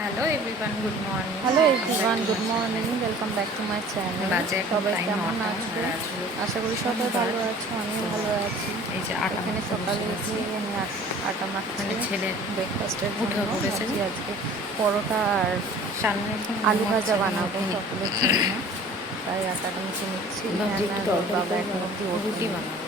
Hello everyone, good morning. Welcome back to my channel. বাজে এখন সবাই টাইম কেমন 9টা, আছো? আর আজ হলো আশা করি সবাই শনিবার। ভালো আছো, আমিও তো ভালো আছি। এই যে আটা এখানে মাখতে বসে সকালে গেছি। উঠে আমি আটা মাখছি মানে ছেলে ব্রেকফাস্টের উঠে জন্য। পড়েছে, ভাবছি আজকে পরোটা আর সামনে এখন আলু ভাজা ঘুমাচ্ছে, বানাবো ওঠেনি। সকলের জন্য, তাই আটাটা মেখে নিচ্ছি। ভাবছি একটু আর ওর তরকারি বাবা করবো, এখন অব্দি রুটি ওঠেনি। বানাবো।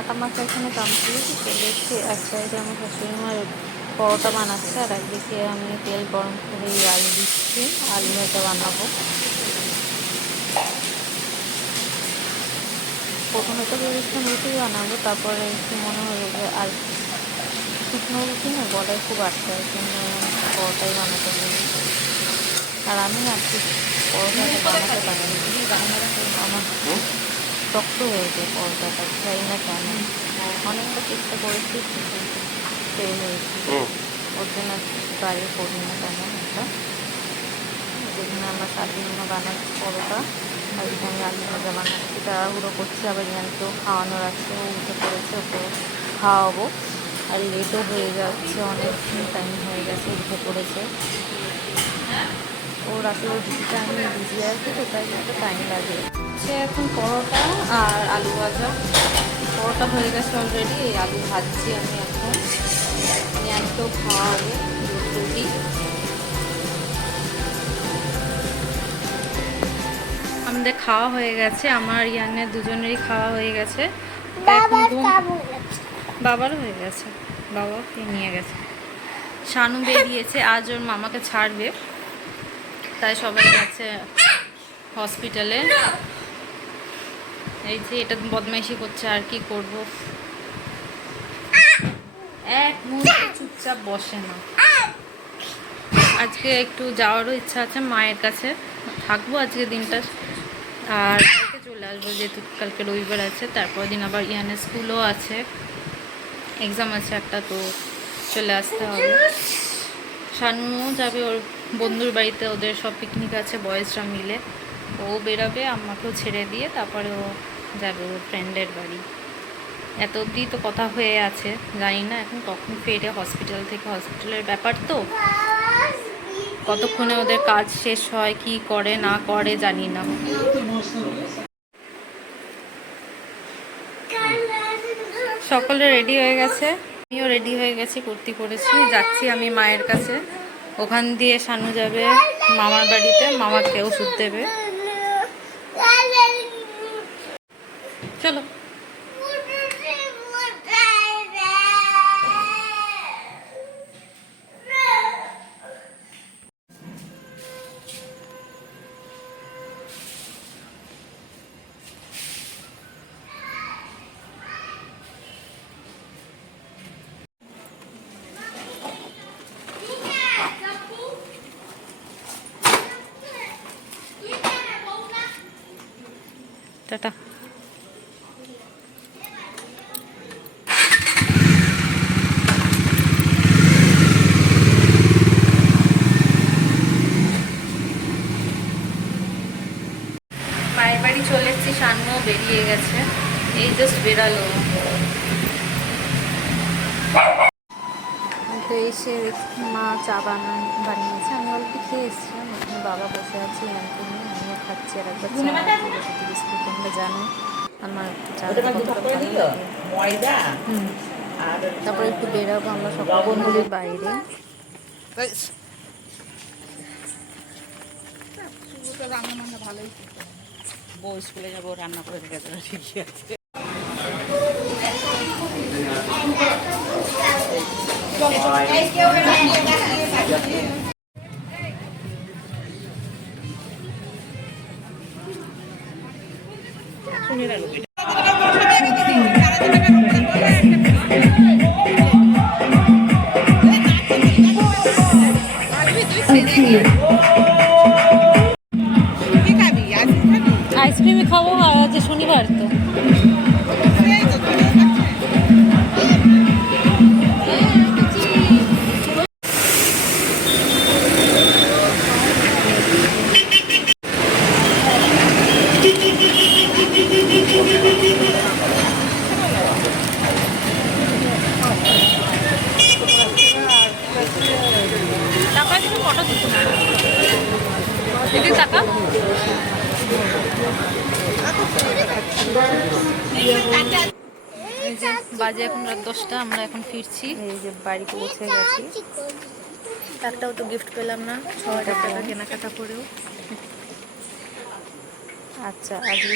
আটা মাখা এখানে কমপ্লিট। চলে এসেছি এক সাইডে আমার শাশুড়ি মার পরোটা বানাচ্ছে, আর একদিকে আমি তেল গরম করে আলু দিচ্ছি, আলু ভাজা বানাবো। প্রথমে তো ভেবেছিলাম রুটি বানাবো, তারপরে একটু মনে হলো যে আর শুকনো রুটি না গলায় খুব আটকায়, জন্য পরোটাই বানাতে হবে। আর আমি আজকে পরোটাটা বানাতে পারিনি, আমার শক্ত হয়ে যায় পরোটাটা, জানি না কেন। অনেকটা চেষ্টা করেছি কিন্তু ফেল হয়েছি, ওর জন্য ট্রাইও করি না তেমন একটা। যেখানে আমার শাশুড়ি মা বানাচ্ছি পরোটা, আর এখানে আমি আলু ভাজা বানাচ্ছি। তাড়াহুড়ো করছি, আবার ইয়ানকেও খাওয়ানোর আছে, ও উঠে পড়েছে, ওকে খাওয়াবো। আর লেটও হয়ে যাচ্ছে, অনেক টাইম হয়ে গেছে, উঠে পড়েছে। ওর আসলে ডিউটিটা আমি বিজি আছি, তো তাই একটু টাইম লাগে। সে এখন পরোটা আর আলু ভাজা, পরোটা হয়ে গেছে অলরেডি, এই আলু ভাজছি আমি এখন। ইয়ানকেও খাওয়াবো রুটি। আমাদের খাওয়া হয়ে গেছে, আমার ইয়ানের দুজনেরই খাওয়া হয়ে গেছে। বাবারও হয়ে গেছে, বাবাকে নিয়ে গেছে। শানু বেরিয়েছে, আজ ওর মামাকে ছাড়বে, তাই সবাই গেছে হসপিটালে। এই যে এটা বদমাইশি করছে, আর কি করব, এক মুহূর্তে চুপচাপ বসে না। আজকে একটু যাওয়ারও ইচ্ছা আছে মায়ের কাছে, থাকবো আজকে দিনটা, আর কালকে চলে আসবো, যেহেতু কালকে রবিবার আছে। তারপর দিন আবার ইয়ানের স্কুলও আছে, এক্সাম আছে একটা, তো চলে আসতে হবে। শানুও যাবে ওর বন্ধুর বাড়িতে, ওদের সব পিকনিক আছে বয়েজরা মিলে, ও বেরোবে আমাকেও ছেড়ে দিয়ে, তারপরে ও যাবে ওর ফ্রেন্ডের বাড়ি। এত অবধি তো কথা হয়ে আছে, জানি না এখন কখন ফেরে হসপিটাল থেকে, হসপিটালের ব্যাপার তো, কতক্ষণে ওদের কাজ শেষ হয়, কি করে না করে জানি না। সকলে রেডি হয়ে গেছে, আমিও রেডি হয়ে গেছি, কুর্তি পরেছি, যাচ্ছি আমি মায়ের কাছে। ওখান দিয়ে শানু যাবে মামার বাড়িতে, মামাকে ওষুধ দেবে। চলো। টাটা। মায়ের বাড়ি চলে এসেছি, শানুও বেরিয়ে গেছে, এই জাস্ট বেরালো। তো এসে মা চা বানিয়েছে, আমি অলরেডি খেয়ে এসেছিলাম। ওখানে বাবা বসে আছে ইয়ানকে নিয়ে, আমিও খাচ্ছি, আর একবার চা বসে বিস্কুট। তোমরা জানো আমার চা কতটা ভালো লাগে। তারপরে একটু বেরাবো আমরা সকলে মিলে বাইরে। রান্না ভালোই, বউ স্কুলে যাবো, রান্না করে রেখে ঠিকই আছে। এই যে বাজে এখন রাত 10টা, আমরা এখন ফিরছি। এই যে বাড়ি পৌঁছে গেছি। একটাও তো গিফট পেলাম না, 6,000 টাকা কেনাকাটা করেও। আচ্ছা, আজকে